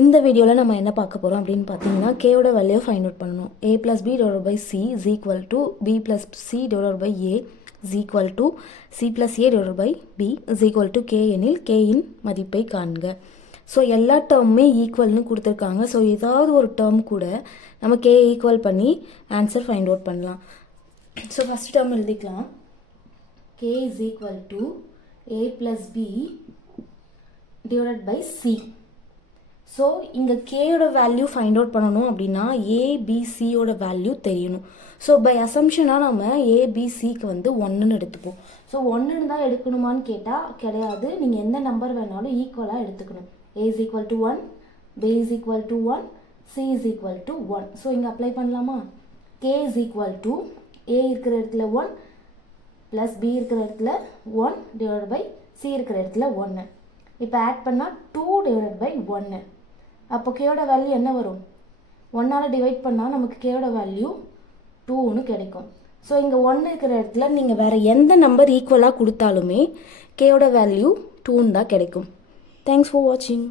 இந்த வீடியோவில் நம்ம என்ன பார்க்க போகிறோம் அப்படின்னு பார்த்தீங்கன்னா கேயோட வேல்யூ ஃபைண்ட் அவுட் பண்ணணும். a + b / c is equal to b + c / a is equal to c + a / b is equal to k எனில் k இன் மதிப்பை காண்க. ஸோ எல்லா டேர்முமே ஈக்குவல்னு கொடுத்துருக்காங்க. ஸோ ஏதாவது ஒரு டேர்ம் கூட நம்ம k ஈக்குவல் பண்ணி ஆன்சர் ஃபைண்ட் அவுட் பண்ணலாம். ஸோ ஃபஸ்ட் டேர்ம் எழுதிக்கலாம். k is equal to a + b / c. So இங்கே கேயோட வேல்யூ ஃபைண்ட் அவுட் பண்ணணும் அப்படின்னா ஏபிசியோட வேல்யூ தெரியணும். ஸோ பை அசம்ஷனாக நம்ம ஏபிசிக்கு வந்து 1ன்னு எடுத்துப்போம். ஸோ 1ன்னு தான் எடுக்கணுமான்னு கேட்டால் கிடையாது. நீங்கள் எந்த நம்பர் வேணாலும் ஈக்குவலாக எடுத்துக்கணும். a is equal to 1, b is equal to 1, c is equal to 1. So இங்கே அப்ளை பண்ணலாமா? k is equal to a இருக்கிற இடத்துல 1 ப்ளஸ் b இருக்கிற இடத்துல 1 / c இருக்கிற இடத்துல 1. இப்போ ஆட் பண்ணால் 2 / 1. அப்போ கேயோட வேல்யூ என்ன வரும்? 1ஆல் டிவைட் பண்ணால் நமக்கு கேயோட வேல்யூ 2ன்னு கிடைக்கும். ஸோ இங்கே 1 இருக்கிற இடத்துல நீங்கள் வேறு எந்த நம்பர் ஈக்குவலாக கொடுத்தாலுமே கேயோட வேல்யூ 2ன்னு தான் கிடைக்கும். தேங்க்ஸ் ஃபார் வாட்சிங்.